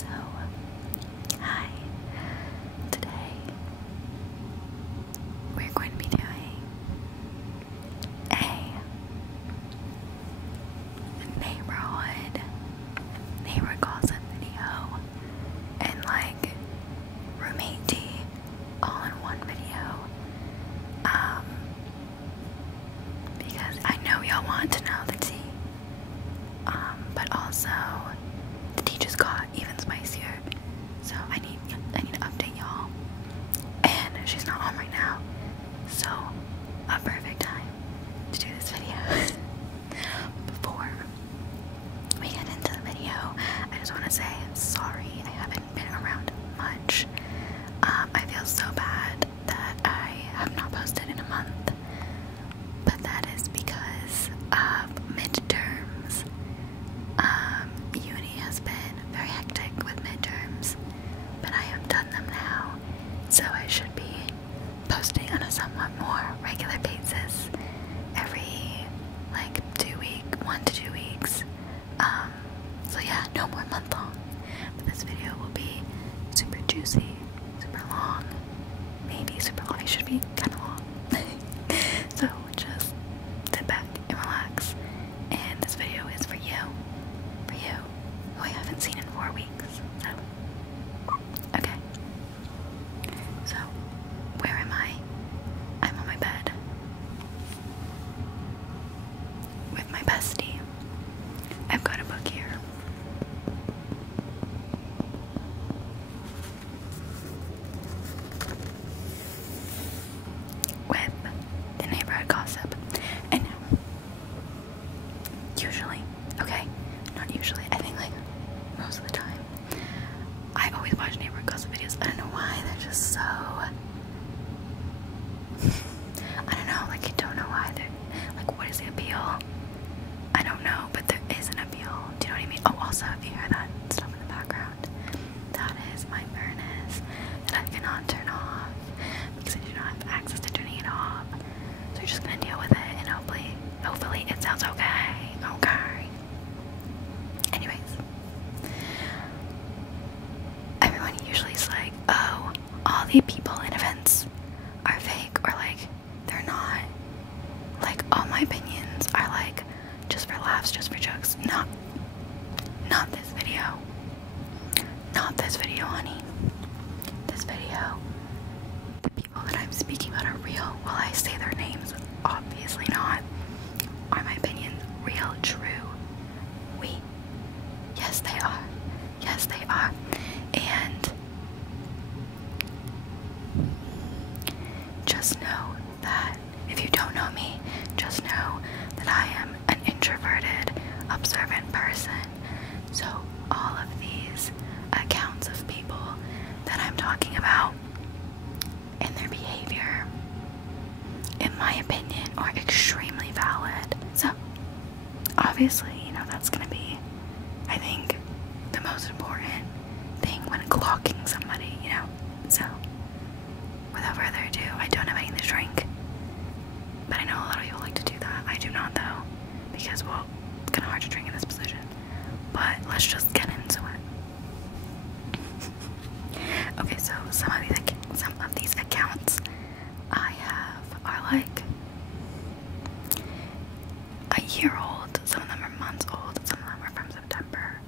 So, hi. Today, we're going to be doing a neighborhood gossip video and like roommate tea all in one video. Because I know y'all want to know the tea. But also the tea just got even spicier. So I need to update y'all. And she's not on right now. So a perfect time to do this video. Before we get into the video, I just want to say sorry I haven't been around much. I feel so bad that I have not posted in a month, but that is because of midterms. Uni has been very hectic with midterms, but I have done them now, so I should be posting on a somewhat more regular basis every like 1 to 2 weeks. So yeah, no more month long, but this video will be super juicy, super long, maybe super long. It should be kind of long. So just sit back and relax, and this video is for you who I haven't seen in 4 weeks. So okay, so where am I? I'm on my bed with my bestie. I've got a book here. With the neighborhood gossip. And usually, okay, not usually, I think like most of the time, I always watch neighborhood gossip videos. I don't know why, they're just so, I don't know, like I don't know why they're, like what is the appeal? I don't know, but there is an appeal. Do you know what I mean? Oh, also, if you hear that stuff in the background, that is my furnace that I cannot turn off because I do not have access to turning it off. So you're just gonna deal with it, and hopefully it sounds okay. Okay. Anyways, everyone usually is like, oh, all the people in events are fake, or like they're not. Like all my opinions are like just for laughs, just for jokes. Not this video. Not this video, honey. This video, the people that I'm speaking about are real. Will I say their names? Obviously not. Are my opinions real, true? Yes, they are. Yes, they are. And just know that if you don't know me, just know that I am an introverted, observant person. So all of these accounts of people that I'm talking about and their behavior, in my opinion, are extremely valid. So obviously, you know, that's gonna be, I think, the most important thing when clocking somebody, you know. So without further ado, I don't have anything to drink, but I know a lot of people like to do that. I do not though, because, well, it's kind of hard to drink in this position. But let's just get into it. Okay, so some of these accounts I have are like a year old. Some of them are months old. Some of them are from September,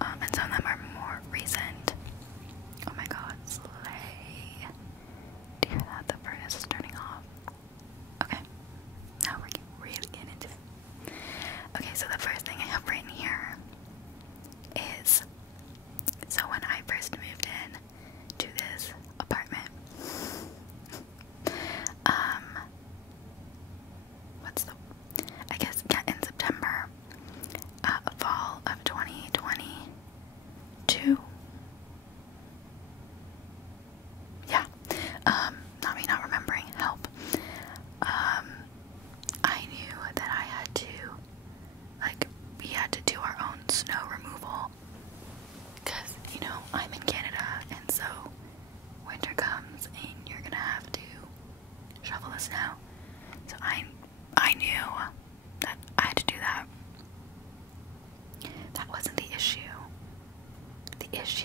and some of them are more recent. Oh my God, slay! Do you hear that? The furnace is turning off. Okay, now we're really getting into it. Okay, so the first thing I have written here is, so when I first moved in to this apartment, in September, fall of 2022. Yeah, not me not remembering, help. I knew that I had to, like, we had to do our own snow removal, because, you know, I'm in Canada, and so winter comes, and you're gonna have to shovel the snow. So I knew that I had to do that. That wasn't the issue. The issue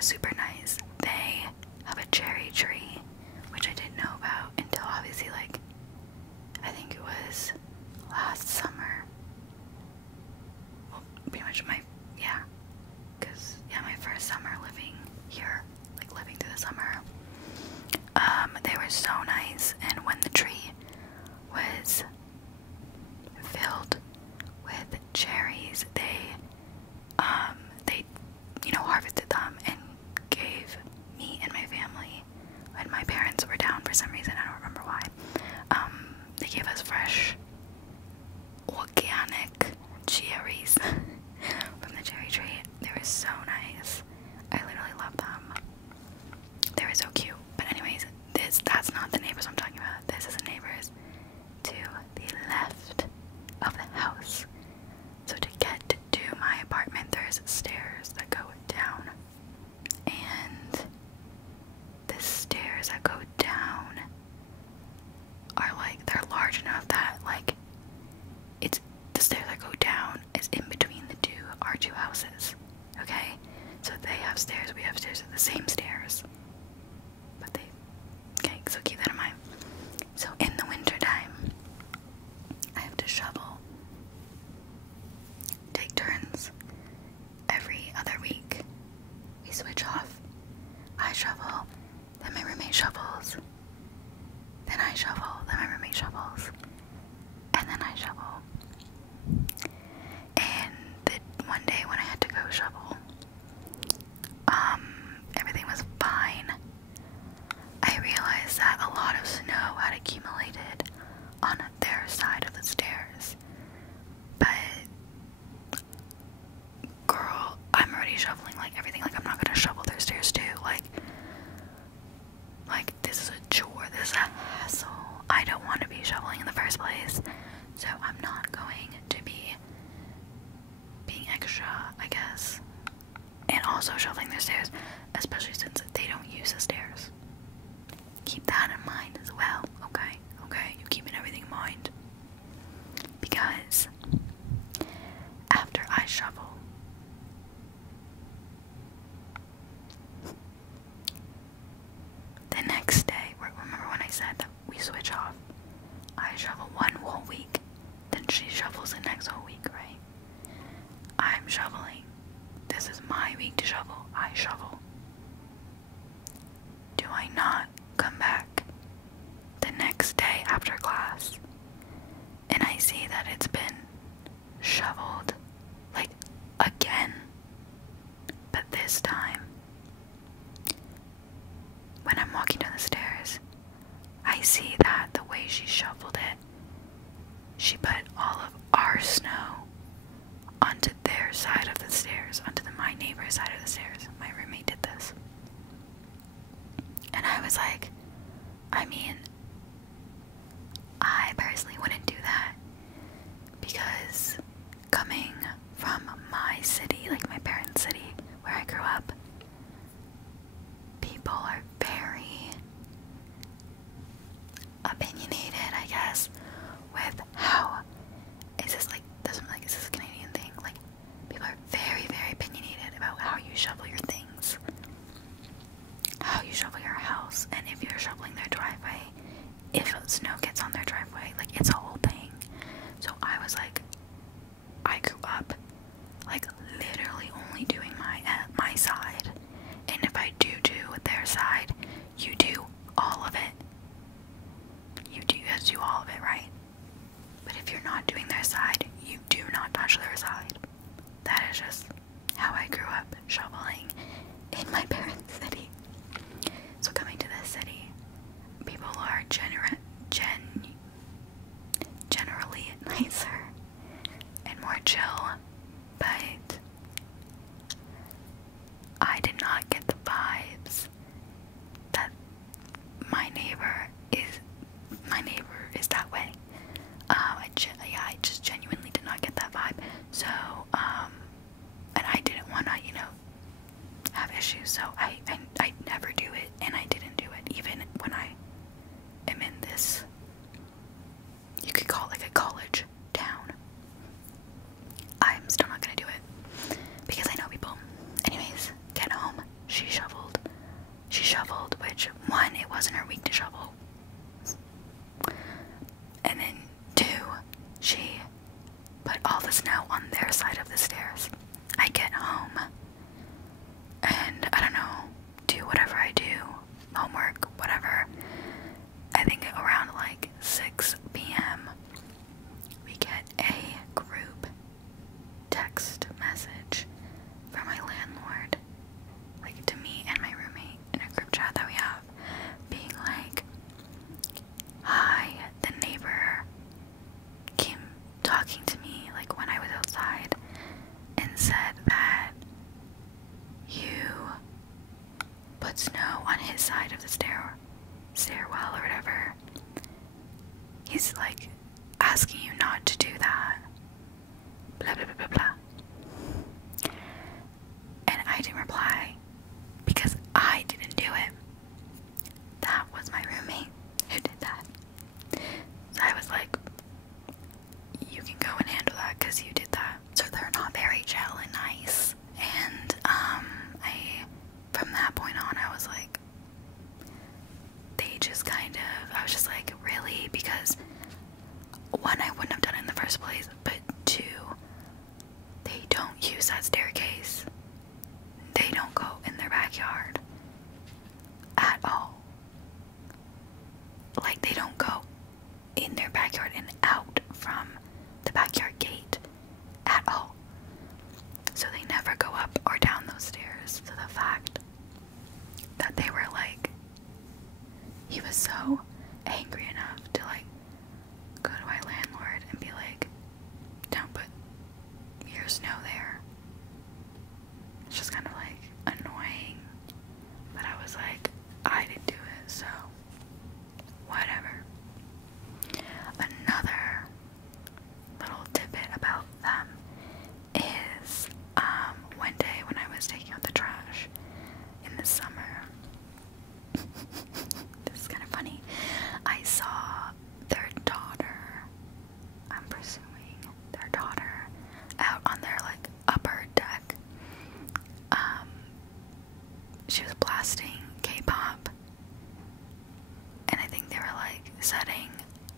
are super nice. They have a cherry tree, which I didn't know about until obviously, like, I think it was last summer. Well, pretty much my first summer living here, like living through the summer. They were so nice, and when the tree was filled with cherries, they harvested them and gave me and my family, when my parents were down for some reason, I don't remember why, they gave us fresh, organic cherries from the cherry tree. They were so nice. I literally love them. They were so cute. But anyways, that's not the neighbors I'm talking about. This is the neighbors to the left of the house. So to get to my apartment, there's stairs that go down. And the stairs that go down are like, they're large enough that like the stairs that go down is in between our two houses. Okay? So they have stairs, we have stairs, the same stairs. Okay, so keep that in mind. So in the winter time, I have to shovel. Take turns. Every other week, we switch off. I shovel, then my roommate shovels. Then I shovel, then my roommate shovels. And then I shovel. And one day when I had to go shovel, everything was fine. I realized that a lot of snow had accumulated on their side of the stairs. But, girl, I'm already shoveling, like, everything. Like, I'm not gonna shovel their stairs, too. Like, this is a chore. This is a hassle. I don't want to be shoveling in the first place. So, I'm not going to be being extra, I guess. And also shoveling their stairs, especially since they don't use the stairs. Keep that in mind as well, okay? Okay, you keeping everything in mind. Because after I shovel, the next day, remember when I said that we switch off? I shovel one whole week, then she shovels the next whole week, right? I'm shoveling. This is my week to shovel. I shovel. Do I not come back the next day after class and I see that it's been shoveled, like, again? But this time, when I'm walking down the stairs, I see that the way she shoveled it, she put all of our snow onto their side of the stairs, onto my neighbor's side of the stairs. My roommate did this. And I was like, I mean, I personally wouldn't do that, because coming from my city, like my parents' city, where I grew up, people are very opinionated, I guess, with how, is this a Canadian thing? Like, people are very, very opinionated about how you shovel your things, how you shovel your house, and if you're shoveling their driveway, if snow gets on their driveway, like, it's a whole thing. So I was like, I grew up, like, literally only doing my side, and if I do their side, you do all of it. You guys do all of it, right? But if you're not doing their side, you do not touch their side. That is just how I grew up shoveling in my parents' city. So coming to this city, people are generally nicer and more chill, but I did not get the vibes that my neighbor is that way. I just genuinely did not get that vibe. So, and I didn't want to, have issues. So I never do it, and I didn't do it even when I am in this, you could call it like a college town. I'm still not gonna do it because I know people. Anyways, get home. She his side of the stairwell or whatever, he's like asking you not to do that. Blah blah blah blah blah. And I didn't reply because I didn't do it. That was my roommate who did that. So I was like, you can go and handle that because you did that. So they're not very chill and nice. And from that point on, I was like, I was just like, really? Because one, I wouldn't have done it in the first place, but two, they don't use that staircase. They don't go in their backyard at all. Like, they don't go in their backyard and out from the backyard gate at all. So they never go up or down those stairs. So the fact that they were like, he was so angry enough to like go to my landlord and be like, don't put your snow there. It's just kind of like annoying. But I was like, I didn't do it, so whatever. Another little tidbit about them is one day when I was taking out the trash in the summer, this is kind of funny, I saw their daughter, I'm presuming their daughter, out on their like upper deck. She was blasting K-pop, and I think they were like setting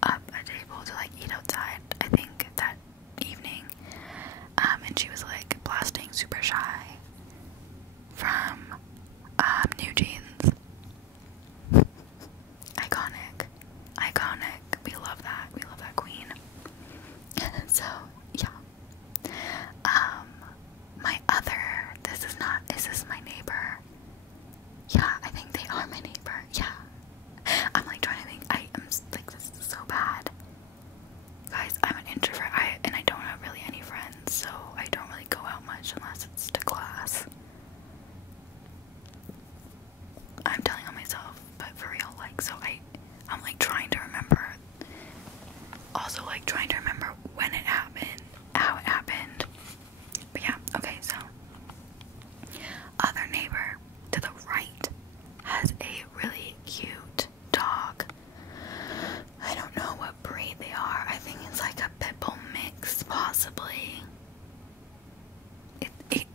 up a table to like eat outside, I think that evening, and she was like blasting Super Shy from New Jeans. Iconic, we love that queen. So yeah, my other, is this my neighbor? Yeah, I think they are my neighbor. Yeah, I'm like trying to think. I am like, this is so bad, guys. I'm an introvert. And I don't have really any friends, so I don't really go out much unless it's to class. I'm telling on myself, but for real, like, so I'm like trying to remember. Also, like trying to remember when it happened, how it happened. But yeah, okay. So, other neighbor to the right has a really cute dog. I don't know what breed they are. I think it's like a pit bull mix, possibly.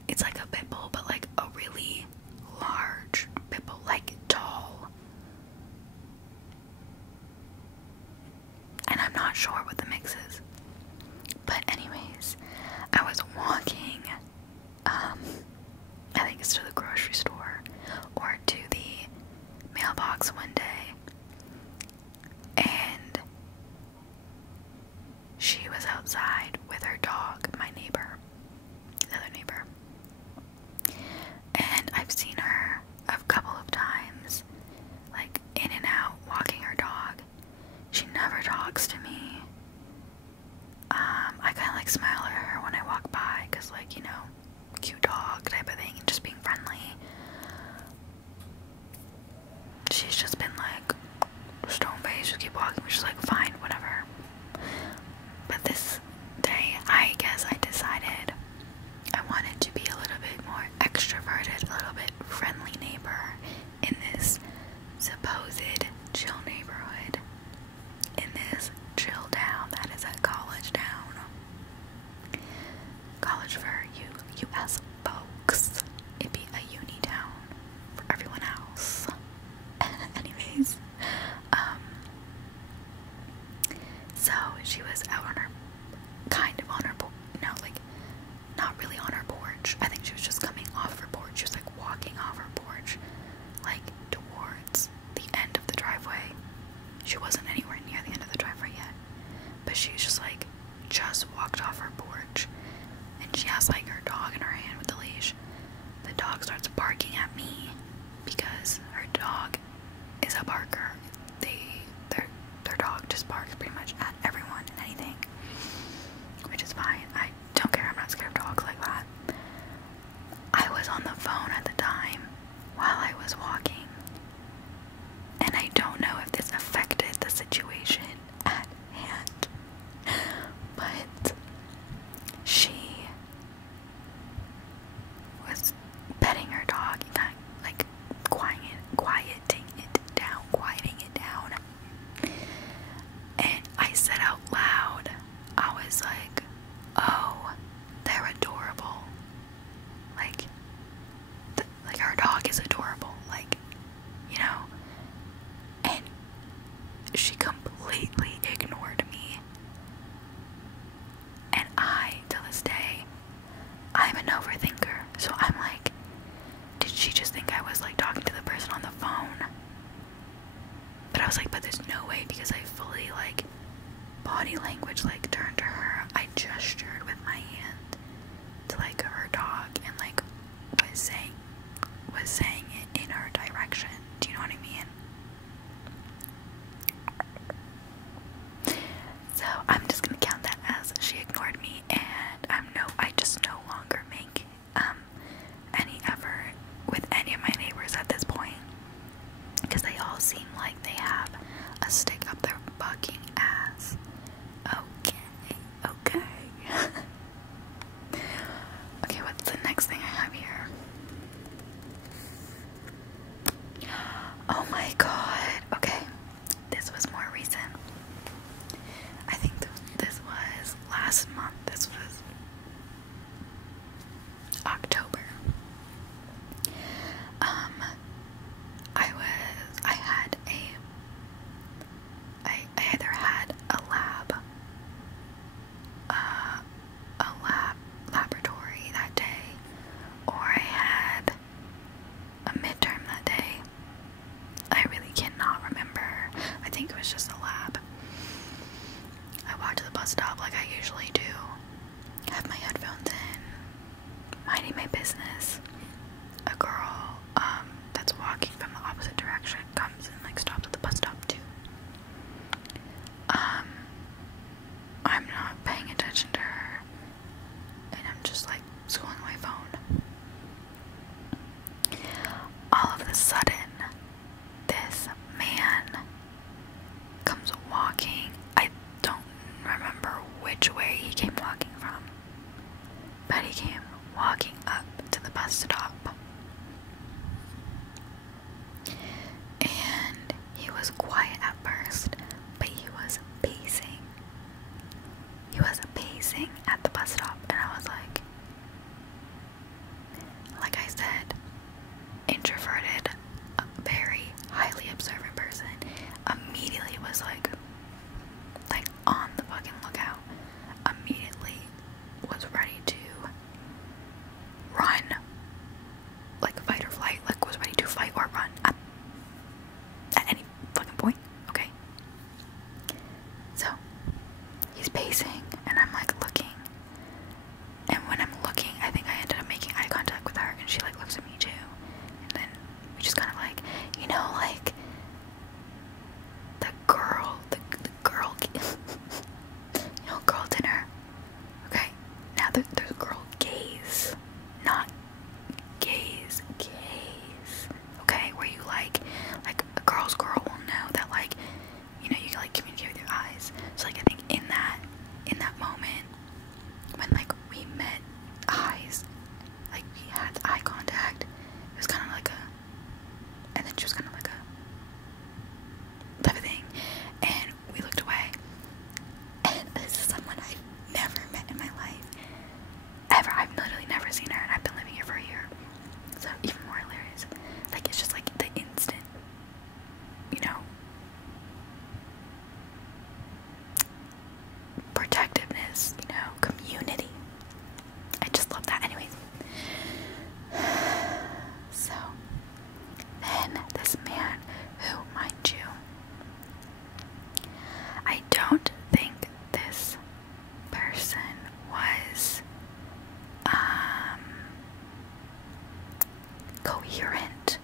It's like a pit bull, but like a really large pit bull, like tall. And I'm not sure what the mix is. But anyways, I was walking, I think it's to the grocery store or to the mailbox one day, and she was outside with her dog, my neighbor, the other neighbor, and I've seen her a couple of times, like in and out, walking her dog. She never talks to me. I kind of like smile at her when I walk by, because like, you know, cute dog type of thing, and just being friendly. She's just been like, stone face, just keep walking, which is like, fine, whatever. But this day, I guess I decided I wanted to be a little bit more extroverted, a little bit friendly neighbor in this supposed chill neighborhood, in this chill town that is a college town. College for you US folks. It'd be a uni town for everyone else. Anyways, so she was out on her, kind of on her, no, like, not really on her porch. I think she was just coming off her porch. She was like walking off her porch, like towards the end of the driveway. She wasn't anywhere near the end of the driveway yet, but she was just like, just walked off her porch, and she has like her dog in her hand with the leash. The dog starts barking at me because her dog is a barker. Their dog just barks pretty much at everyone and anything, which is fine. I don't care. I'm not scared of dogs like that. I was on the phone at the time while I was walking, she completely ignored me. And I, to this day, I'm an overthinker, so I'm like, did she just think I was like talking to the person on the phone? But I was like, but there's no way, because I fully like body language like turned to her. I gestured with my hand to like her dog and like was saying it in her direction. Do you know what I mean? So I'm just gonna count that as she ignored me, and I just no longer make any effort with any of my neighbors at this point, because they all seem like they have a stick up their fucking ass. Okay. Okay, what's the next thing I have here? Oh my god. Okay, this was more recent. I think this was last month. This was October. I either had a laboratory that day, or I had a midterm that day. I really cannot remember. I think it was just a lab. I walked to the bus stop like I usually do, have my headphones in, minding my business. A girl that's walking from the opposite direction comes and like stops at the bus stop too. I'm not paying attention to her, and I'm just like scrolling my phone. All of a sudden, this man comes walking. I don't remember which way he came walking from, but he came walking up to the bus stop. And he was quiet at first, but he was pacing. He was pacing at the bus stop, and I was like I said, introverted, a very highly observant person, immediately was like on the fucking lookout, immediately was ready to run, like fight or flight, like was ready to fight or run at any fucking point, okay? So, he's pacing, and I'm like looking, and when I'm looking, I think I ended up making eye contact with her, and she like looks at me too, and then we just kind of like, you know, like, the girl, you know, girl dinner, okay? Now there's girl gaze, not gaze, okay? Where you like a girl will know that, like, you know, you can like communicate with your eyes. So like I think in that moment when like we met eyes, like we had eye contact, it was kind of like and then she was kind of like a type of thing, and we looked away, and this is someone I've never met in my life, ever. I've literally never seen her, and I've been living here for a year, so even more hilarious. Like, it's just like the instant, you know, protectiveness, you know, community. I just love that. Anyways, so then this man, who, mind you, I don't think this person was coherent.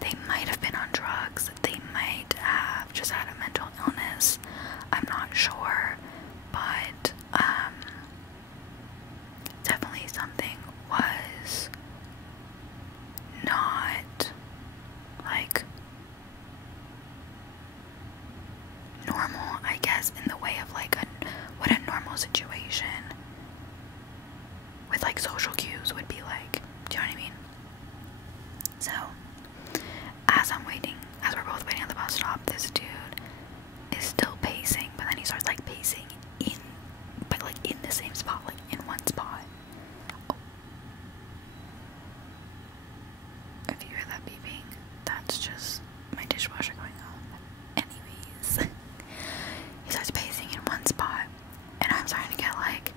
They might have been on drugs, they might have just had a mental illness, I'm not sure, but definitely something was not like normal, I guess, in the way of like what a normal situation with like social cues would be like. Do you know what I mean? So as we're both waiting at the bus stop, this dude is still pacing, but then he starts like pacing in the same spot, like in one spot. Oh. If you hear that beeping, that's just my dishwasher going off. Anyways, is. He starts pacing in one spot, and I'm starting to get, like,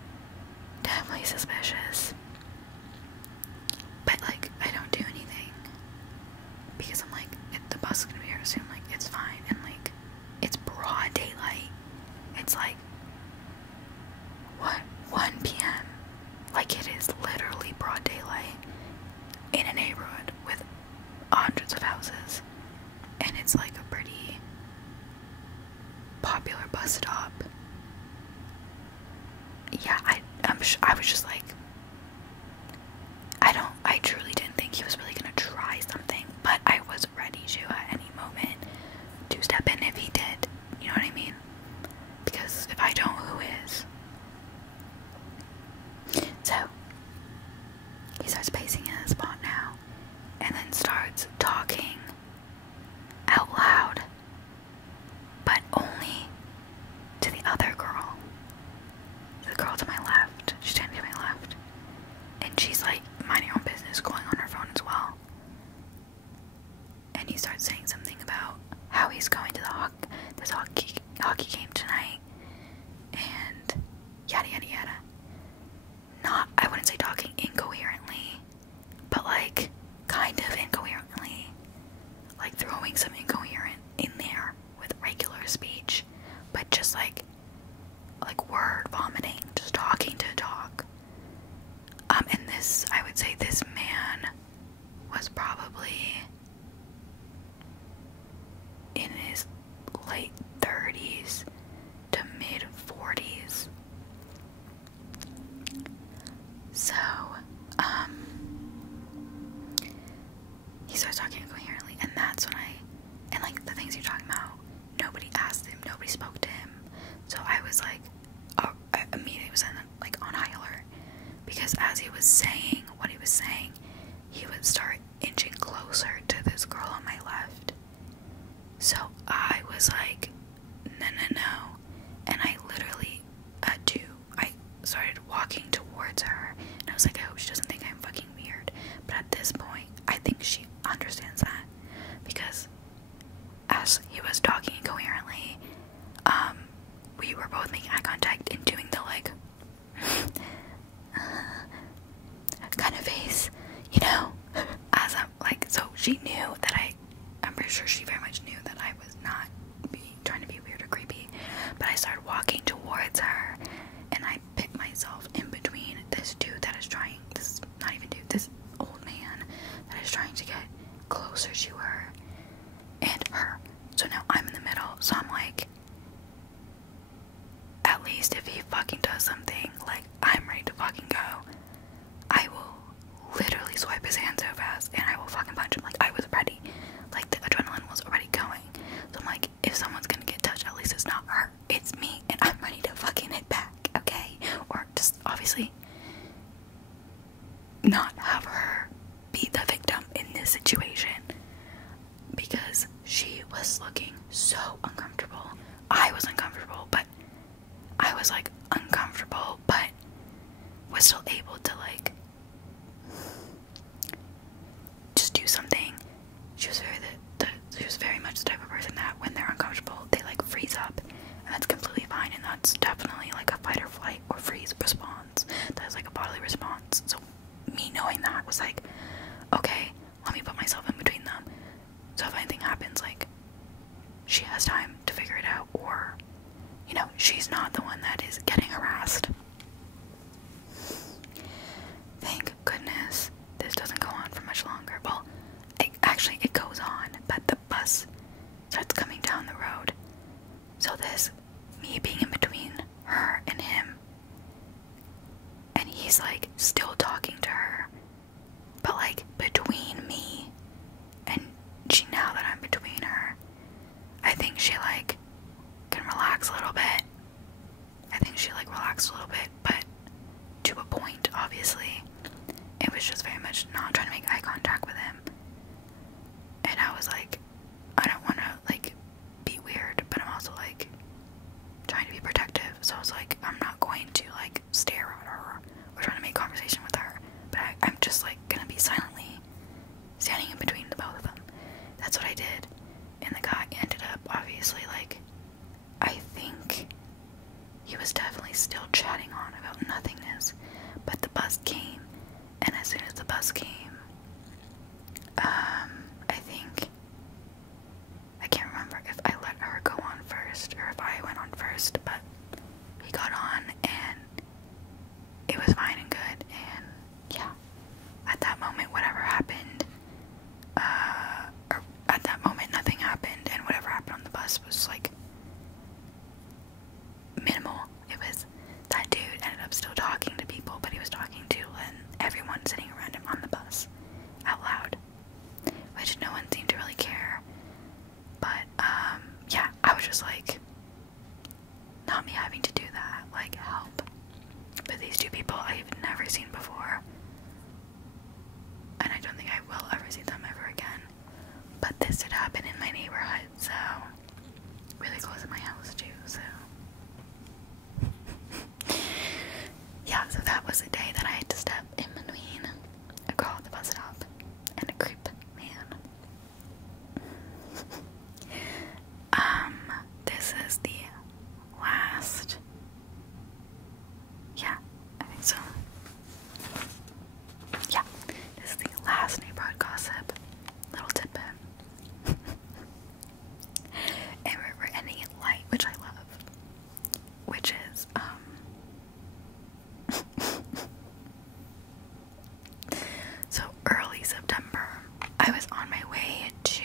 definitely suspicious. But, like, I don't do anything. Because I'm like, the bus is gonna be here soon, like, it's fine. And, like, it's broad daylight. It's like, what, 1 p.m.? Like, it is literally broad daylight in a neighborhood with hundreds of houses. And it's like a pretty popular bus stop. Yeah, I was just like, I truly didn't think he was really gonna try something, but I was ready to at any moment to step in if he did. You know what I mean? Because if I don't, who is? So, he starts pacing in his spot now, and then starts talking out loud, but only to the other girl. The girl to my left. She's standing to my left. And she's like minding her own business, going on her phone as well. And he starts saying something about how he's going to this hockey game tonight, and yada yada yada. Not, I wouldn't say talking incoherently, but like kind of incoherently, like throwing some incoherent in there with regular speech, but just like word vomiting, just talking to talk. And this, I would say this man was probably in his late 30s to mid 40s. So, he starts talking incoherently, and that's when and like the things you're talking about, nobody asked him, nobody spoke to him. So I was like, I immediately was like on high alert, because as he was saying what he was saying, he would start inching closer to this girl on my left. So I was like, no, and I literally I started walking towards her, and I was like, I hope she doesn't think I'm fucking weird. But at this point, I think she understands that, because as he was talking incoherently, we were both making eye contact and doing the like kind of face, you know, as I'm like, so she knew that I'm pretty sure she very much knew that I was not trying to be weird or creepy. But I started walking towards her, and I picked myself in between this dude that is trying, this old man that is trying to get closer to her and her. So now I'm in the middle, so I'm like, at least if he fucking does something, like, I'm ready to fucking go. I will literally swipe his hand so fast, and I will fucking punch him. Like, I was ready. Like, the adrenaline was already going. So I'm like, if someone's gonna get touched, at least it's not her, it's me, and I'm ready to fucking hit back, okay? Or just, obviously, not have her be the victim in this situation. Because she was looking so uncomfortable. I was uncomfortable, but I was like uncomfortable, but was still able to like just do something. She was very much the type of person that when they're uncomfortable, they like freeze up, and that's completely fine, and that's definitely like a fight or flight or freeze response. That's like a bodily response. So me knowing that was like, okay, let me put myself in between them. So if anything happens, like, she has time to figure it out, or, you know, she's not the one that is getting harassed. Thank goodness this doesn't go on for much longer. Well, actually it goes on, but the bus starts coming down the road. So this, me being in between her and him, and he's like still talking to her, but like between me and she, now that I'm between her, I think she like can relax a little bit. I think she like relaxed a little bit, but to a point, obviously. It was just very much not trying to make eye contact with him. And I was like, I don't want to like be weird, but I'm also like trying to be protective. So I was like, I'm not going to like stare at her or trying to make conversation with her, but I'm just like gonna be silently standing in between the both of them. That's what I did. And the guy ended up obviously like first, but he got on and it was fine and good. And yeah, at that moment, whatever happened, or at that moment, nothing happened, and whatever happened on the bus was like minimal. It was that dude ended up still talking to people, but he was talking to everyone sitting around him on the bus out loud, which no one seemed to really care. But yeah, I was just like, not me having to do that, like, help. But these two people I've never seen before, and I don't think I will ever see them ever again. But this did happen in my neighborhood, so really close to my house too, so yeah, so that was a day that I had to step in between a girl at the bus stop and a creep man. This is the last, yeah, I think so. Yeah, this is the last neighborhood gossip. Little tidbit. And we're ending it light, which I love. Which is, so early September, I was on my way to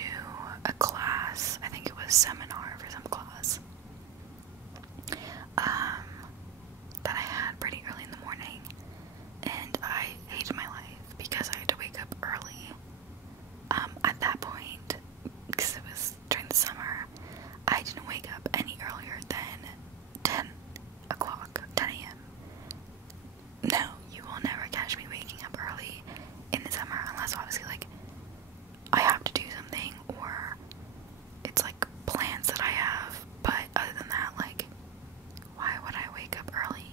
a class. I think it was seminar for some class. That I had pretty early in the morning, and I hated my life because I had to wake up early. At that point, because it was during the summer, I didn't wake up any earlier than 10 o'clock, 10 a.m. No, you will never catch me waking up early in the summer unless obviously like I have to do something or it's like plans that I have. But other than that, like, why would I wake up early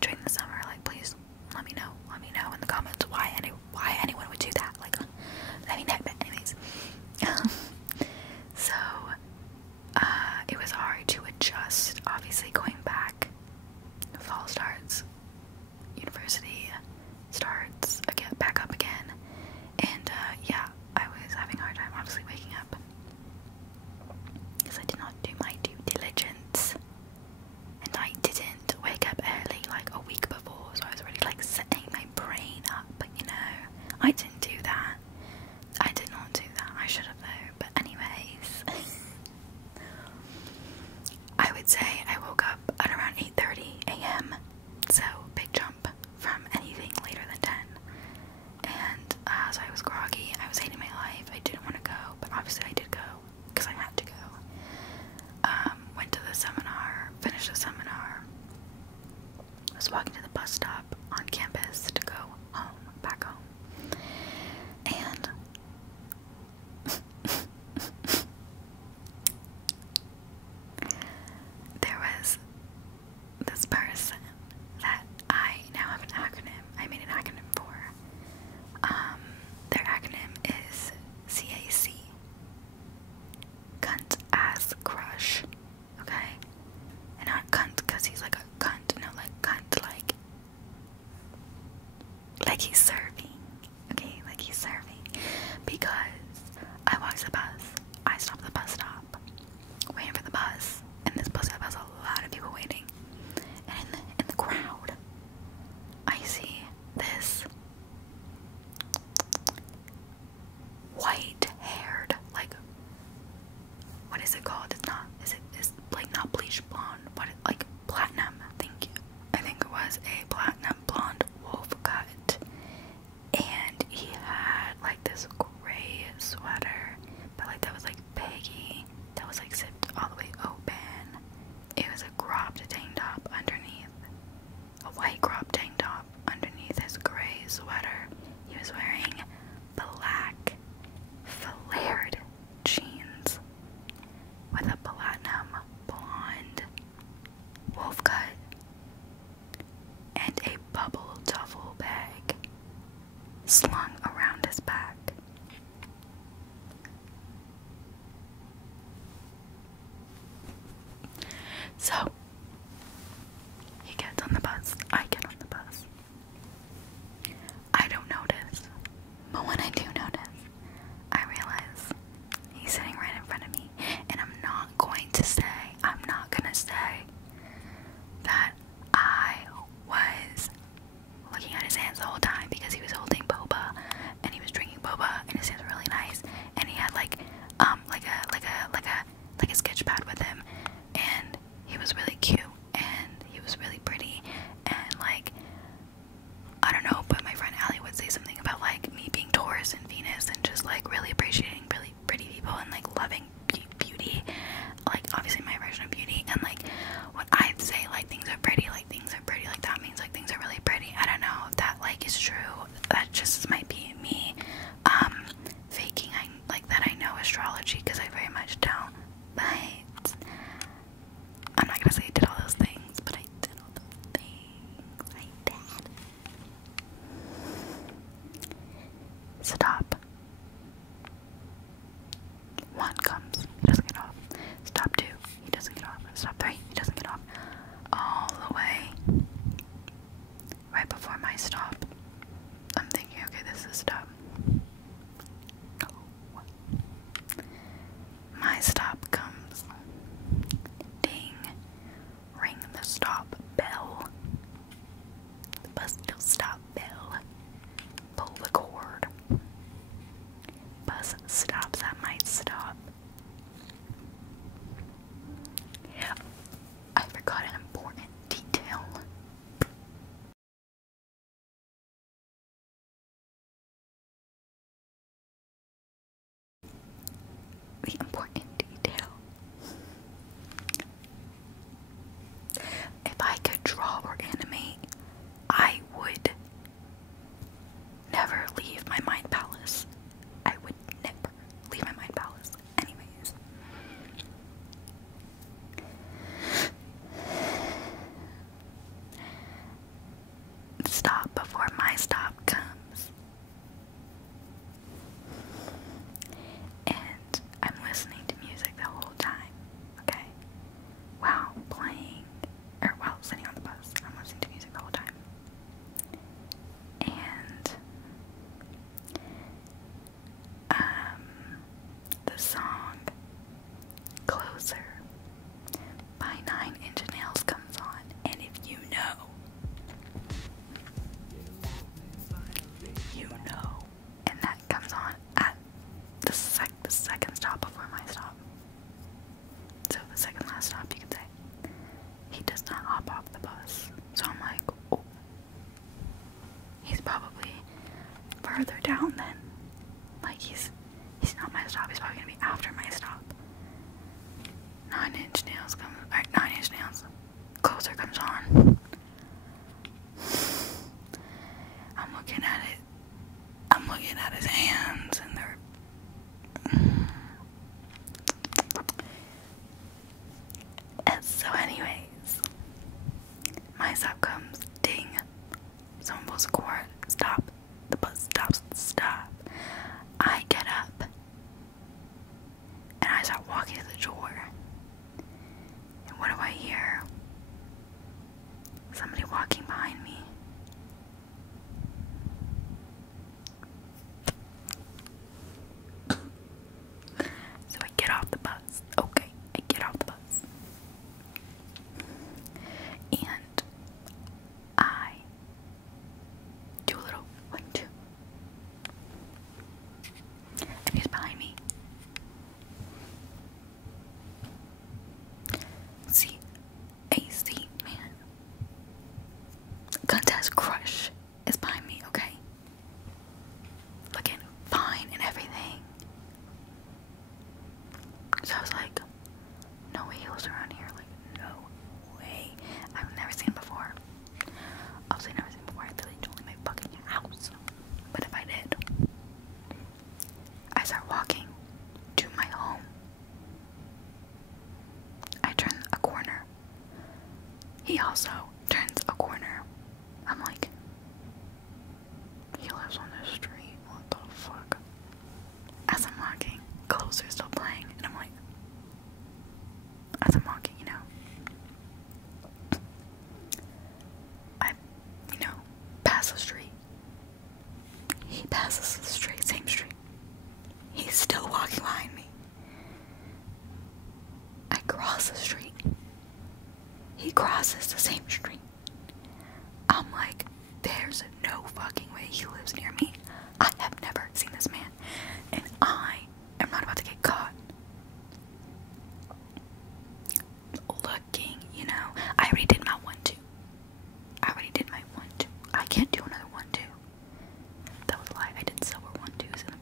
during the summer? Like, please let me know in the comments why anyone would do that. Like, let me know. But anyways, so it was hard to adjust. Obviously, going back, fall starts, university starts again, back up again, and yeah, I was having a hard time obviously waking up because I did not do my due diligence, and I didn't wake up early like a week before, so I was already like setting my brain up, you know. I didn't do that. I did not do that. I should have though. But anyways, I would say I woke up at around 8:30 a.m. So big jump from anything later than 10. And so I was groggy. I was hating my life. I didn't want to go, but obviously I did go because I had to go. Went to the seminar, finished the seminar. I was walking to the bus stop on campus to go home, back home. And there was this person that I now have an acronym. I made an acronym for. Their acronym is CAC. Cunt Ass Crush. Okay? And not cunt because he's like a cunt. No, like cunt like he's serving. Okay? Like he's serving. Because I walk to the bus. I stop at the bus stop. Waiting for the bus. And this bus stop has a lot of people waiting. And in the crowd, I see this white-haired, like, what is it called? It's like not bleach blonde, but like platinum, thank you. I think it was a platinum blonde wolf cut. And he had like this gray sweater, but like that was like baggy, that was like zipped all the way open. It was a cropped tank top underneath, a white cropped tank top underneath his gray sweater. He was wearing black flared jeans with a platinum blonde wolf cut and a bubble duffel bag slung around his back. So he gets on the bus, I get on the bus. I don't notice, but when I do notice, I realize he's sitting right in front of me, and I'm not gonna stay astrology because I very much don't. But I'm not gonna say I did all those things, but I did all those things. I did. Stop. 1 comes, he doesn't get off. Stop 2, he doesn't get off. Stop 3, he doesn't get off. All the way right before my stop. I'm thinking, okay, this is stop. My stop comes. Ding. Ring the stop bell. The bus don't stop bell. Pull the cord. Bus stops at my stop. I forgot an important detail. The important detail. If I could draw or animate, I would never leave my mind palace. I would never leave my mind palace. Anyways. Stop before my stop comes. And I'm listening to music the whole time, okay? While playing, or while sitting on the bus, I'm listening to music the whole time. And, the song Closer by 9 Inch Nails comes on, and if you know, and that comes on at the second stop before my stop. So the second last stop, you could say. He does not hop off the bus. So I'm like, oh, he's probably further down then. Like he's not my stop. He's probably gonna be after my stop. 9 Inch Nails comes. Alright, 9 Inch Nails. Closer comes on. I'm looking at it. I'm looking at his hands, and they're. And so, anyways, my stop comes. Ding. Someone pulls a cord. Stop. The bus stops. Stop. I get up, and I start walking to the door. And what do I hear? Somebody walking behind me. So I get off the bus. Okay, I get off the bus. And I do a little 1, 2. And he's behind me. See, AC, man. Contest crush is behind me, okay? Looking fine and everything. So I was like, no way he lives around here. Like, no way. I've never seen him before. Obviously never seen him before. I feel like it's only my fucking house. But if I did, I start walking to my home. I turn a corner. He also turns a corner. I'm like, he lives on this street. What the fuck? As I'm walking, Closer still playing, and I'm like, as I'm walking, you know, I, pass the street. He passes the street, same street. He's still walking behind me. I cross the street. He crosses the same street. I'm like, there's no fucking way he lives near me. I have never seen this man, and I am not about to get caught. Looking, I already did my 1, 2. I can't do another 1, 2. That was a lie. I did silver 1, 2s in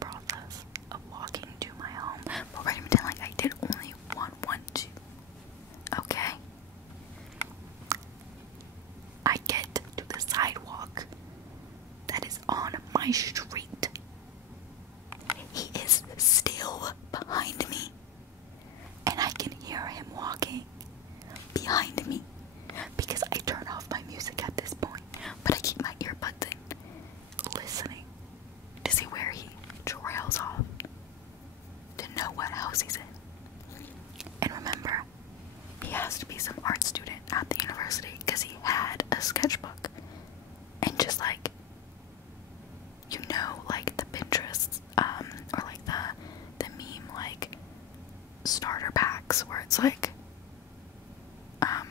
some art student at the university because he had a sketchbook. And just like, you know, like the Pinterest, or like the meme, like, starter packs where it's like, I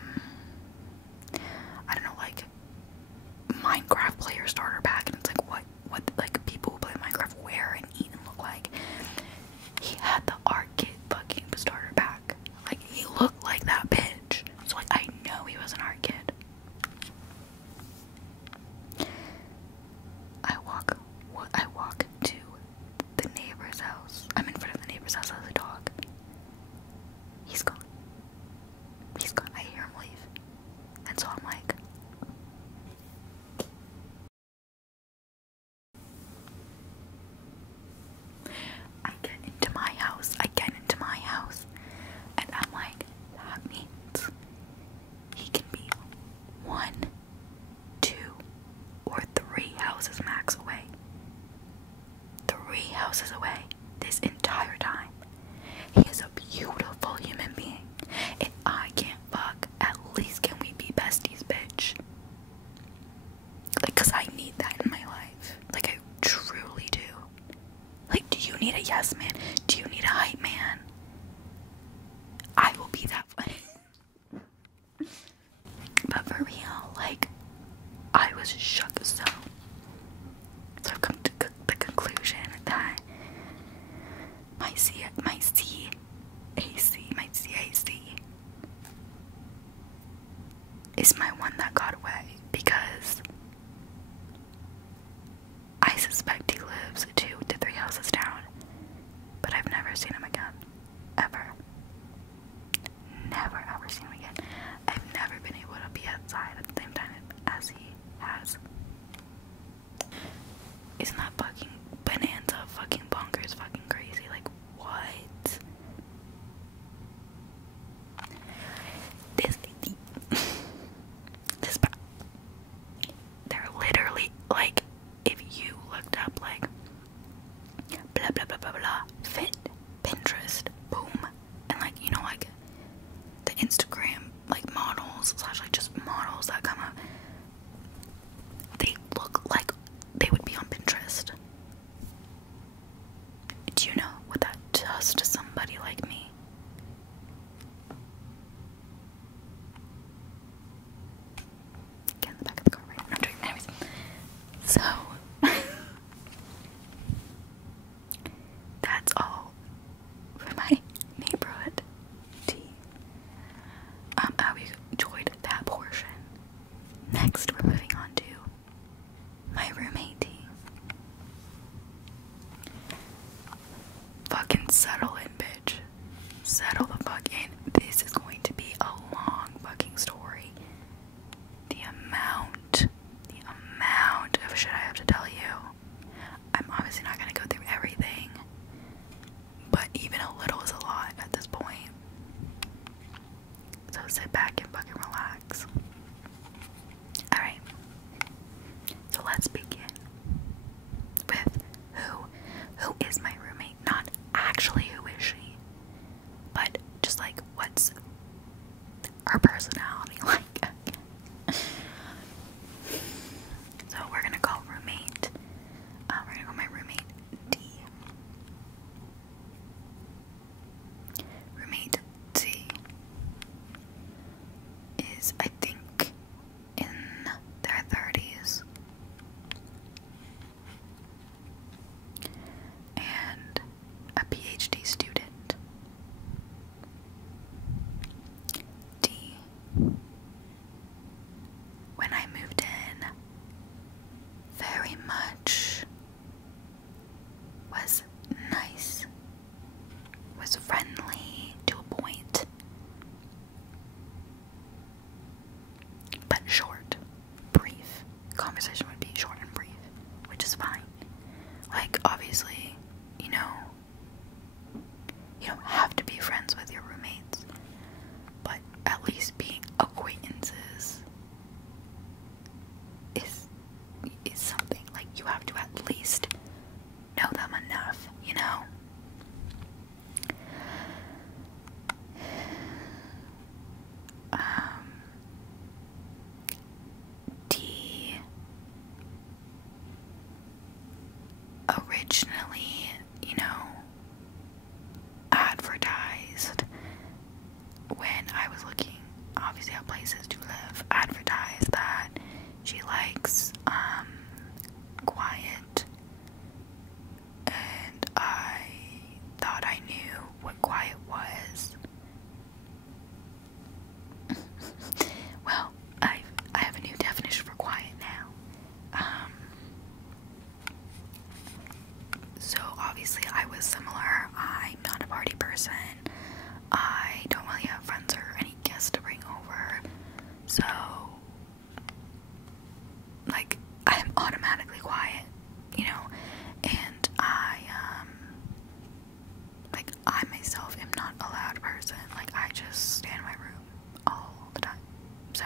don't know, like, Minecraft player starter pack, and it's like, what like, people who play Minecraft wear and eat and look like. He had the art kit fucking starter pack. Like, he looked like that bitch. So, like, I know he was an art kid. I walk to the neighbor's house. I'm in front of the neighbor's house as a dog. He's gone. He's gone. I hear him leave. And so I'm like, I get into my house, and I'm like, that means he can be 1, 2, or 3 houses max away. 3 houses away this entire time. He is a beautiful human being. If I can't fuck, at least can we be besties, bitch? Like, cause I need that in my life. Like, I truly do. Like, do you need a yes man? Do you need a hype man? I will be that one. But for real, like, I was shook. So I've come to the conclusion that my CAC is my one that got away, because I suspect he lives 2 to 3 houses down, but I've never seen him again. Ever. Never ever seen him again. I've never been able to be outside at the same time as he has. Isn't that fucking bonanza, fucking bonkers, fucking crazy? Like, what? They're literally, like, if you looked up, like, blah, blah, blah, blah, blah, fit, Pinterest, boom, and, like, you know, like, the Instagram, like, models, / like, just models that come up, they look like they would be on Pinterest. Do you know what that does to somebody like me? Get in the back of the car right now. Anyways, so that's all for my neighborhood tea. I hope you enjoyed that portion. Next, we're moving on to my roommate tea. Fucking settle in, bitch. Settle the fuck in. This is going to be a long fucking story. The amount of shit I have to tell you. I'm obviously not gonna go through everything, but even a little is a lot at this point. So sit back and fucking relax. Alright. So let's begin with who is my roommate? Not actually who is she, but just like what's her personality like. So we're gonna call roommate. We're gonna call my roommate D. Roommate D is, I think, in their 30s. And a PhD student. D. When I moved in, very much was nice, was friendly to a point, but short, brief. Conversation would be short and brief, which is fine. Like, obviously, you know, you don't have to be friends with your roommates, but at least being acquaintances is something. Like, you have to at least know them enough, you know? crazy how places do live, advertise that she likes quiet, and I thought I knew what quiet was. Well, I have a new definition for quiet now. So obviously I was similar. I'm not a party person. I don't really have friends or any guests to bring over. So, like, I'm automatically quiet, you know, and I myself am not a loud person. Like, I just stay in my room all the time. So,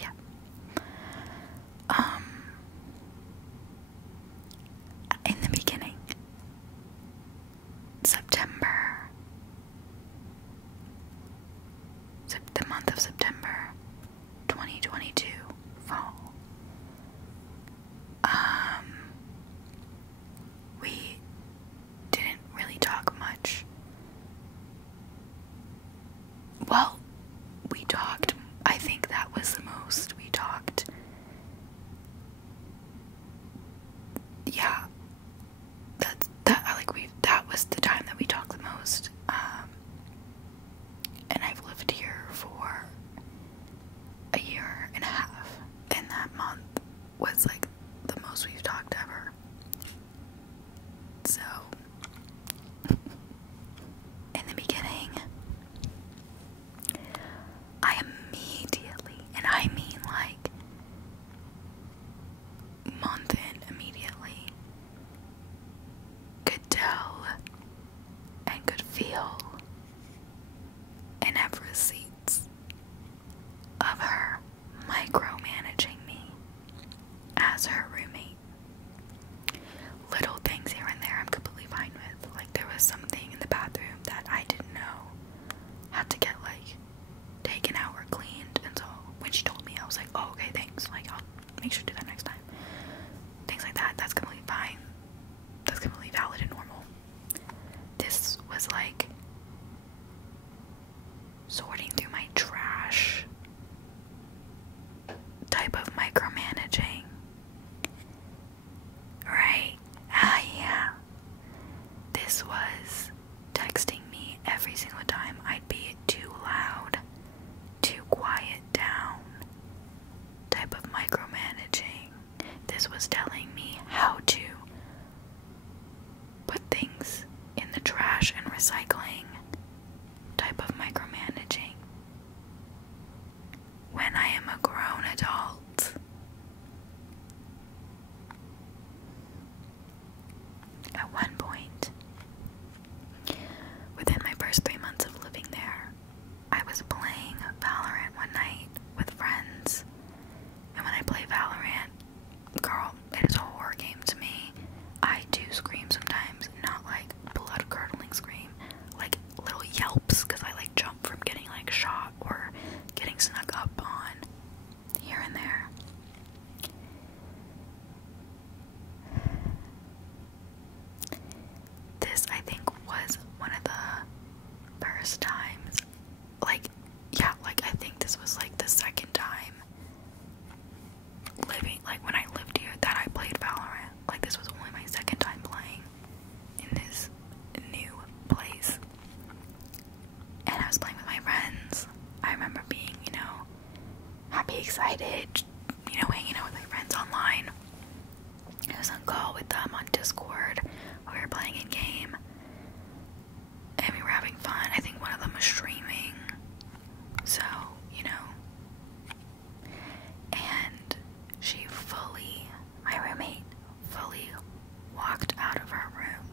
yeah. In the beginning, the month of September 2022, fall, we didn't really talk much. Well, we talked, I think that was the most we talked. Yeah, that was the time that we talked the most. And I've lived here for a year and a half, and that month was like the most we've talked ever. So, in the beginning, I immediately, and I mean like month in immediately, could tell and could feel and have receipts of her micromanaging me as her roommate. Little things here and there I'm completely fine with. Like, there was something in the bathroom that I didn't know had to get like taken out or cleaned, and so when she told me, I was like, oh, okay, thanks, like, I'll make sure to do that next time. Things like that, that's completely fine. That's completely valid and normal. This was like sorting through my trash type of micromanaging. Right? Ah, yeah. This was texting me every single time I'd be too loud, too quiet down type of micromanaging. This was telling me how to put things in the trash and recycling type of micromanaging. When I am a grown adult. At one point, within my first 3 months of living there, I was playing Valorant one night with friends. And when I play Valorant, girl, it is a horror game to me. I do scream sometimes, not like blood-curdling scream, like little yelps, because I like jump from getting like shot or getting snuck up on here and there. This, I think, was one of the first times, like, yeah, like, I think this was like the second time living, like, when I lived here that I played Valorant. Like, this was only my second time playing in this new place. And I was playing with my friends. I remember being, you know, happy, excited, you know, hanging out with my friends online. I was on call with them on Discord while we were playing in game. And we were having fun. I think one of them was streaming. So, you know. And she fully, my roommate, fully walked out of her room.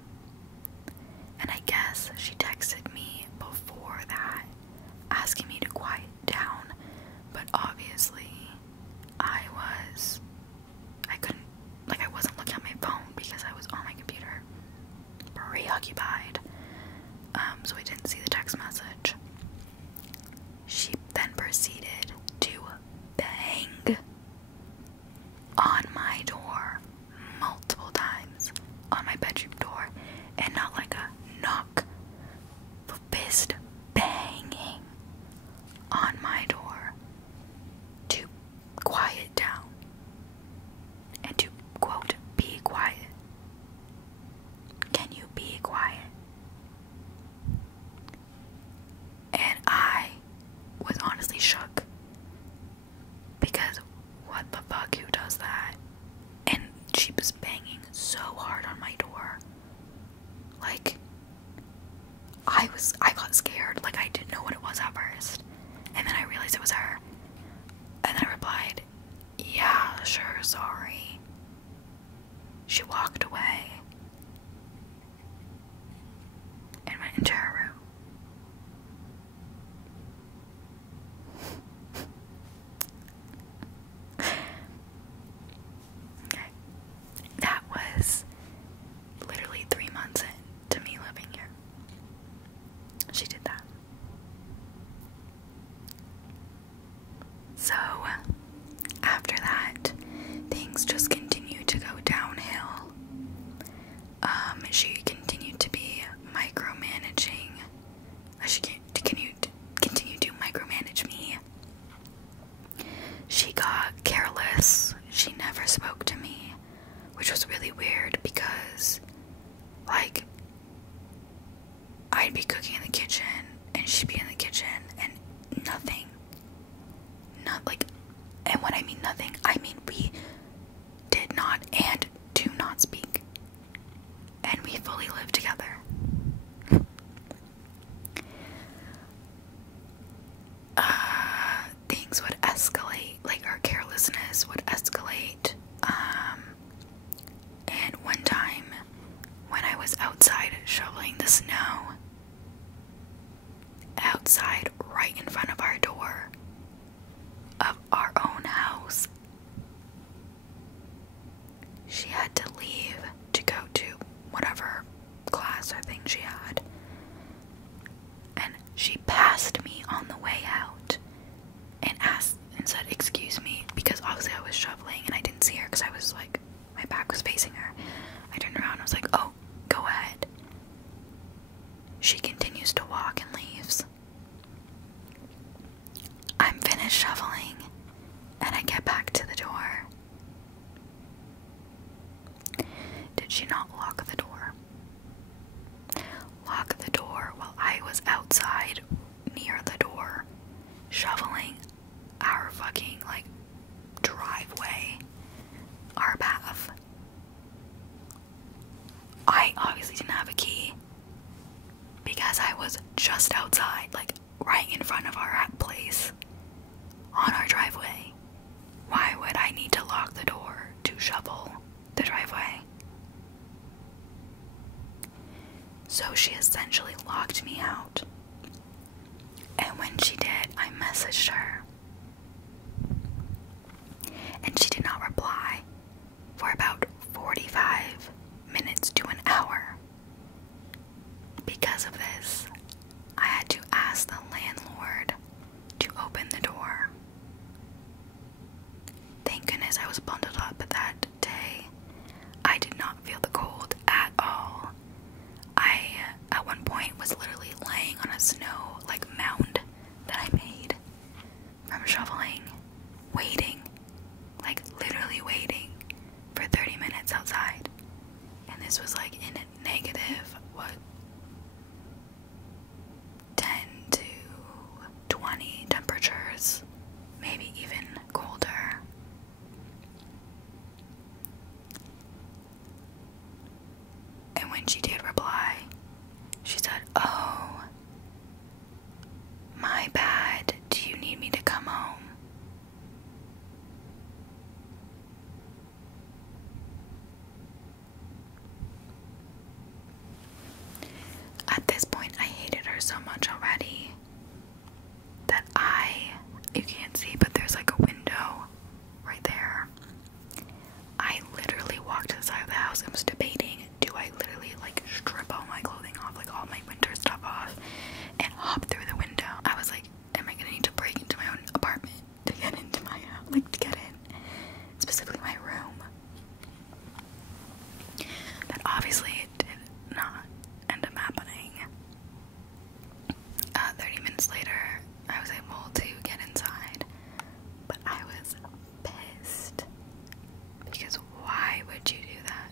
And I guess she texted me before that, asking me to quiet down. But obviously, I couldn't, like, I wasn't looking at my phone because I was on my computer, preoccupied. So I didn't see the text message. She then proceeded to bang on my door multiple times, on my bedroom door, and not like a knock, fist banging on my door. I got scared. Like, I didn't know what it was at first. And then I realized it was her. And then I replied, yeah, sure, sorry. She walked away and went into her room. Okay. That was literally 3 months into me living here. She did that. So, after that, things just continued to go downhill. She continued to be micromanaging. She continued to micromanage me. She got careless. She never spoke to me, which was really weird because, like, I'd be cooking in the kitchen and she'd be in the kitchen and nothing. Not like, and when I mean nothing, I mean we did not and do not speak. And we fully lived together. Things would escalate, like our carelessness would escalate. And one time, when I was outside shoveling the snow, outside right in front of our door of our own house, she had to leave to go to whatever class or thing she had. And she passed me on the way out and asked and said, excuse me, because obviously I was shoveling and I didn't see her because I was like, my back was facing her. I turned around and I was like, oh, go ahead. She continues to walk and leaves. I'm finished shoveling and I get back to the door. Did she not lock the door? Lock the door while I was outside near the door shoveling our fucking, like, driveway, our path. I obviously didn't have a key because I was just outside, like, right in front of our place on our driveway. Why would I need to lock the door to shovel the driveway? So she essentially locked me out. And when she did, I messaged her. And she did not reply for about 45 minutes to an hour. Because of this, I had to ask the landlord to open the door. Thank goodness I was bundled up that day. I did not feel the cold at all. I, at one point, was literally laying on a snow, like, mound that I made from shoveling, waiting, like, literally waiting for 30 minutes outside. And this was, like, in negative, what, 10 to 20 temperatures, maybe even colder. And when she did reply, she said, oh, my bad, do you need me to come home? At this point, I hated her so much already that you can't see, but there's like a window right there. I literally walked to the side of the house and was debating, do I literally like strip all my clothing off, like all my winter stuff off, and hop through the window? I was like, am I gonna need to break into my own apartment to get into my house, like to get in, specifically my room? But obviously it did not end up happening. 30 minutes later, I was able to get inside, but I was pissed because why would you do that?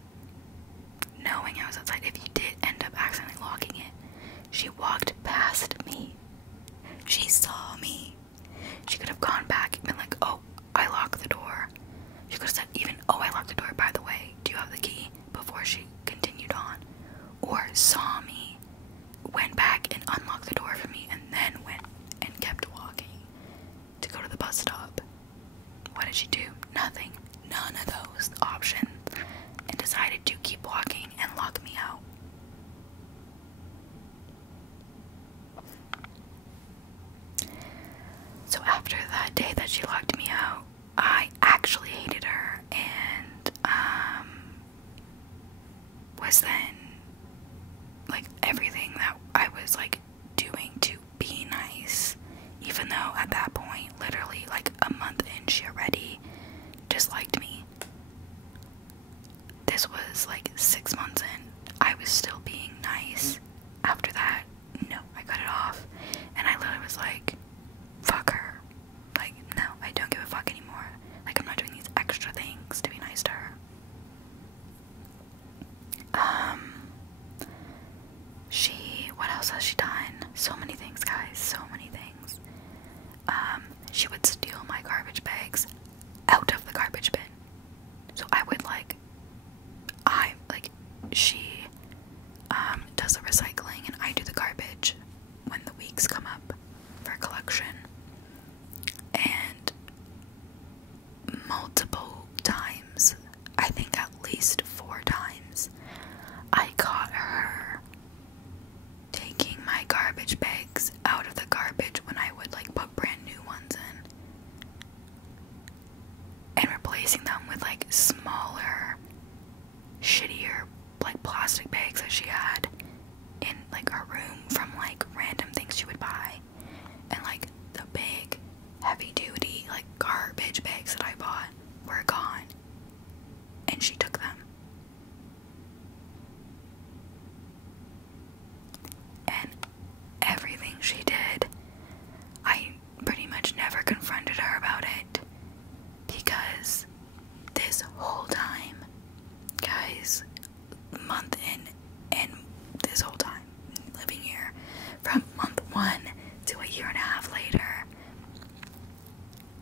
after that day that she locked me out, I actually hated her, and was then like everything that I was like doing to be nice, even though at that point, literally like a month in, she already disliked me. This was like 6 months in. I was still being nice. After that, no, I cut it off, and I literally was like, fuck her. Like, no, I don't give a fuck anymore. Like, I'm not doing these extra things to be nice to her. What else has she done? So many things, guys, so many things. She would steal my garbage bags out of the garbage bin. So I would she does the recycling and I do the garbage when the weeks come up for collection. And multiple times, I think at least 4 times, I caught her taking my garbage bags out of the garbage when I would like put brand new ones in and replacing them with like smaller, shittier like plastic bags that she had in like her room from like random things she would buy. And like the big heavy duty like garbage bags that I bought were gone, and she took them. And everything she did, I pretty much never confronted her about it, because this whole time, guys, month in, and this whole time living here, from month 1 to a year and a half later,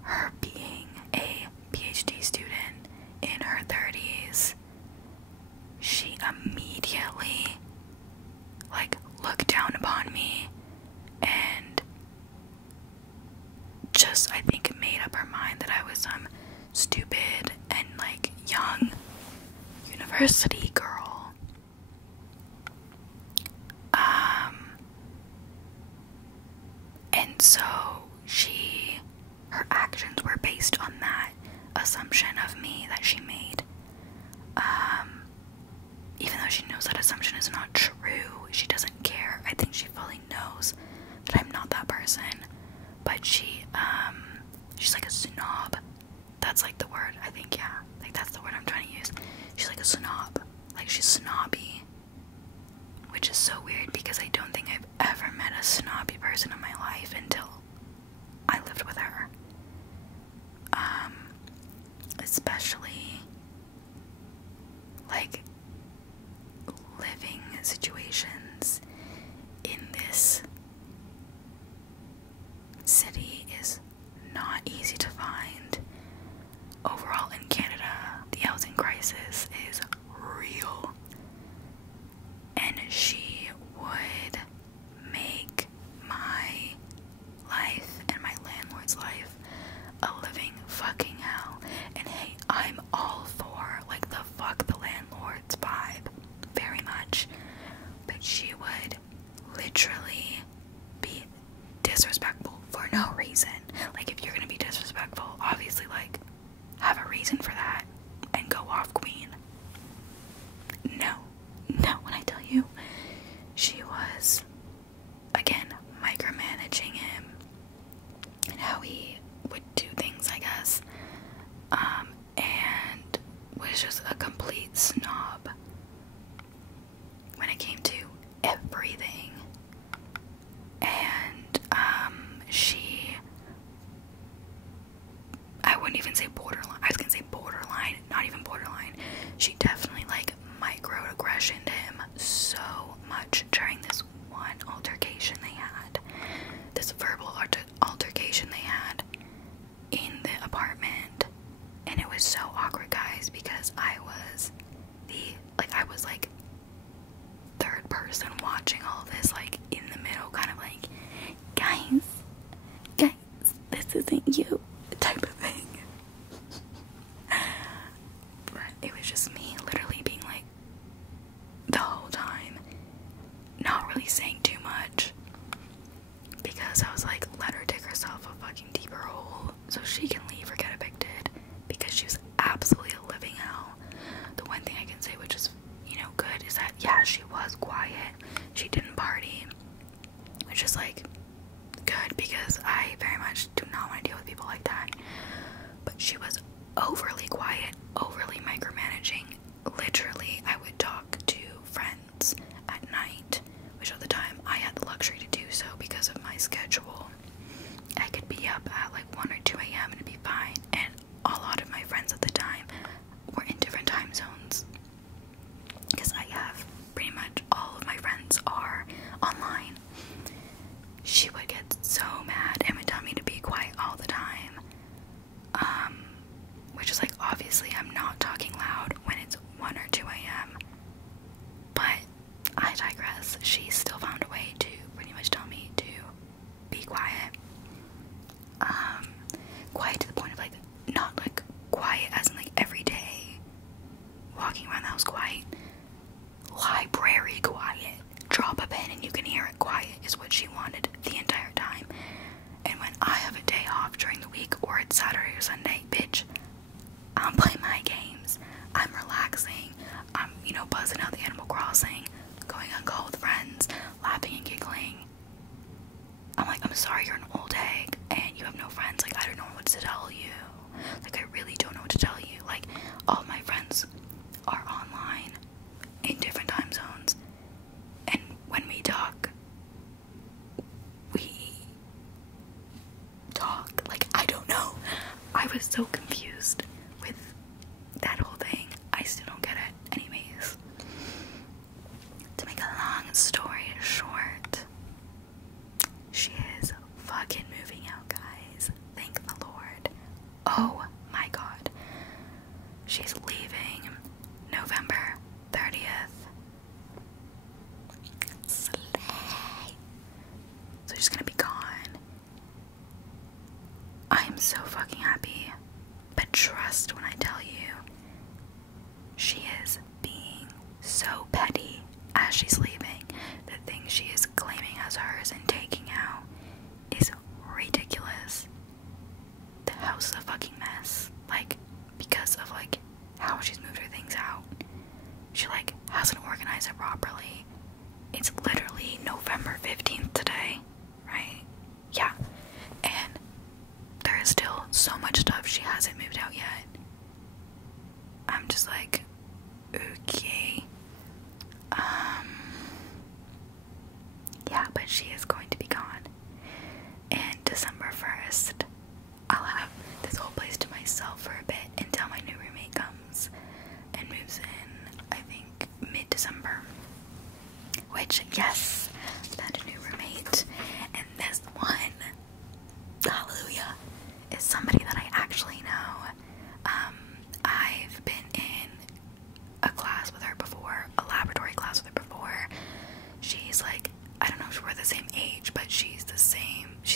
her being a PhD student in her 30s, she immediately like looked down upon me and just, I think, made up her mind that I was some stupid and like young university girl. And so her actions were based on that assumption of me that she made. Even though she knows that assumption is not true, she doesn't care. I think she fully knows that I'm not that person. But she's like a snob. That's like the word, I think, yeah. Like that's the word I'm trying to use. She's like a snob. Like she's snobby. Which is so weird because I don't think I've ever met a snobby person in my life until I lived with her. Especially like living situations in this city is not easy to find. Overall in Canada, the housing crisis is real. And she would make my life and my landlord's life a living fucking hell. And hey, I'm all for like the fuck the landlord's vibe, very much. But she would literally be disrespectful for no reason. Like if you're gonna be disrespectful, obviously like have a reason for that and go off, queen. No, when I tell you, she was, again, micromanaging him and how he would do things, I guess, and was just a complete snob when it came to everything. And I wouldn't even say borderline, I was gonna say borderline, not even borderline. She definitely like microaggressioned him so much during this one altercation they had, this verbal altercation they had in the apartment. And it was so awkward, guys, because I was like third person watching all of this, like in the middle, kind of like, guys, this isn't you type of thing. But it was just me literally being like, the whole time, not really saying too much, because I was like, let her take her herself a fucking deeper hole so she can leave or get evicted, because she was absolutely a living hell. The one thing I can say which is, you know, good is that, yeah, she was quiet. She didn't party, which is like good, because I very much do not want to deal with people like that. But she was overly quiet, overly micromanaging. Literally, I would talk to friends at night, which at the time I had the luxury to do so because of my schedule. I could be up at like 1 or 2 a.m. and it'd be fine, and a lot of my friends at the time were in different time zones, because I have pretty much all of my friends are online. She would get so mad and would tell me to be quiet all the time, which is like, obviously I'm not talking loud when it's 1 or 2 a.m. But I digress. She still found a way to pretty much tell me to be quiet. Quiet to the point of like, not like quiet as in like every day walking around the house quiet. Library quiet. Drop a pen and you can hear it quiet is what she wanted the entire time. And when I have a day off during the week, or it's Saturday or Sunday, bitch, I'm playing my games. I'm relaxing. I'm, you know, buzzing out the Animal Crossing, going on call with friends, laughing and giggling. I'm like, I'm sorry, you're an old egg and you have no friends. Like, I don't know what to tell you. Like, I really don't know what to tell you. Like, all my friends are online in different time zones, and when we talk, like, I don't know. I was so confused with that whole thing. I still don't get it. Anyways, to make a long story short, she is fucking moving out, guys. Thank the Lord. Oh my god. She's leaving November 30th. Slay. So she's gonna be gone. I am so fucking happy. But trust when I tell you, she is being so petty as she's leaving. The thing she is claiming as hers and taking out is ridiculous. The house is a fucking mess. Like, because of like how she's moved her things out. She like hasn't organized it properly. It's literally November 15th today, right? Yeah. And there is still so much stuff she hasn't moved out yet. I'm just like, okay. Yeah, but she is going to be gone. And December 1st, I'll have this whole place to myself for a bit until my new roommate comes and moves in, I think, mid-December. Which, yes, found a new roommate. And this one, hallelujah, is somebody that I actually know. I've been in a class with her before, a laboratory class with her before. She's like, I don't know if we're the same age, but she's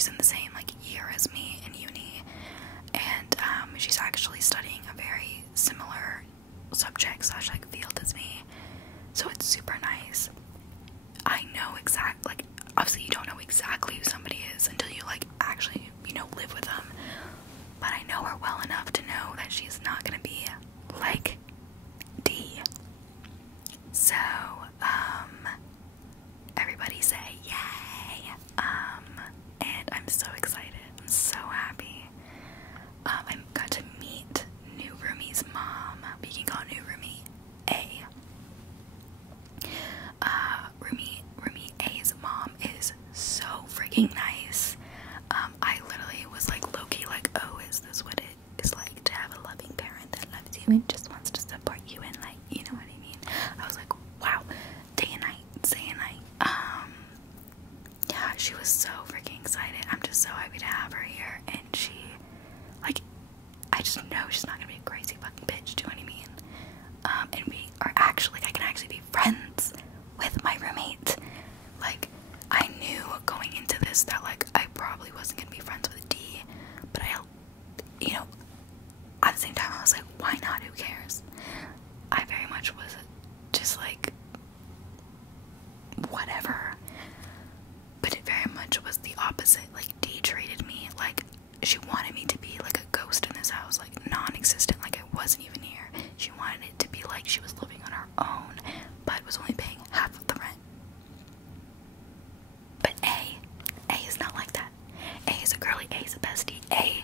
in the same like year as me in uni. And she's actually studying a very similar subject / like field as me. So it's super nice. I know like, obviously you don't know exactly who somebody is until you like actually, you know, live with them. But I know her well enough to know that she's not gonna be like D. So, everybody say yay. And I'm so excited. I'm so happy. I got to meet new roomie's mom. We can call new roomie A. Roomie A's mom is so freaking nice. I literally was like low-key like, oh, is this what it is like to have a loving parent that loves you and just wants to support you and like, you know what I mean? I was like, wow, day and night. Yeah, she was so freaking excited. I'm just so happy to have her here, and she, like, I just know she's not gonna be a crazy fucking bitch, do you know what I mean? And we are actually, I can actually be friends with my roommate. Like, I knew going into this that, like, I probably wasn't gonna be friends with D, but you know, at the same time, I was like, why not? Who cares? I very much was just like, whatever. But it very much much was the opposite. Like, D treated me like she wanted me to be like a ghost in this house, like non-existent, like I wasn't even here. She wanted it to be like she was living on her own, but was only paying half of the rent. But A is not like that. A is a girly, A is a bestie. A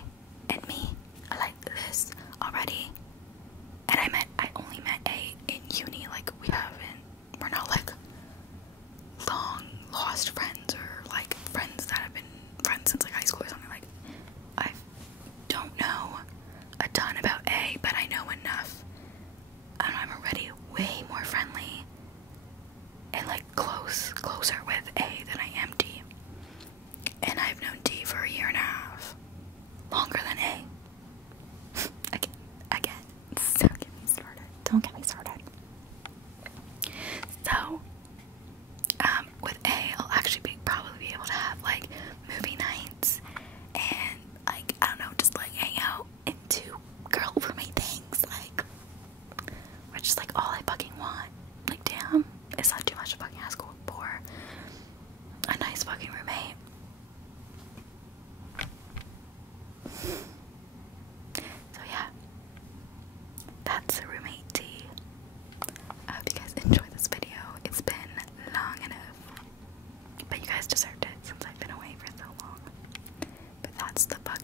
and me are like this already. And I only met A in uni. Like, we're not like long lost friends or like friends that have been friends since like high school or something. Like, I don't know a ton about A, but I know enough. And I'm already way more friendly and like closer with A than I am D. And I've known D for a year and a half. Longer than A. Again. Don't get me started. Don't get me started. So, with A, I'll actually probably be able to have like movie nights and like, I don't know, just like hang out and do girl roommate things, like, which is like all I fucking want. Like, damn, it's not too much to fucking ask for a nice fucking roommate. So yeah, that's a roommate tea. I hope you guys enjoyed this video. It's been long enough, but you guys deserved it since I've been away for so long. But that's the fucking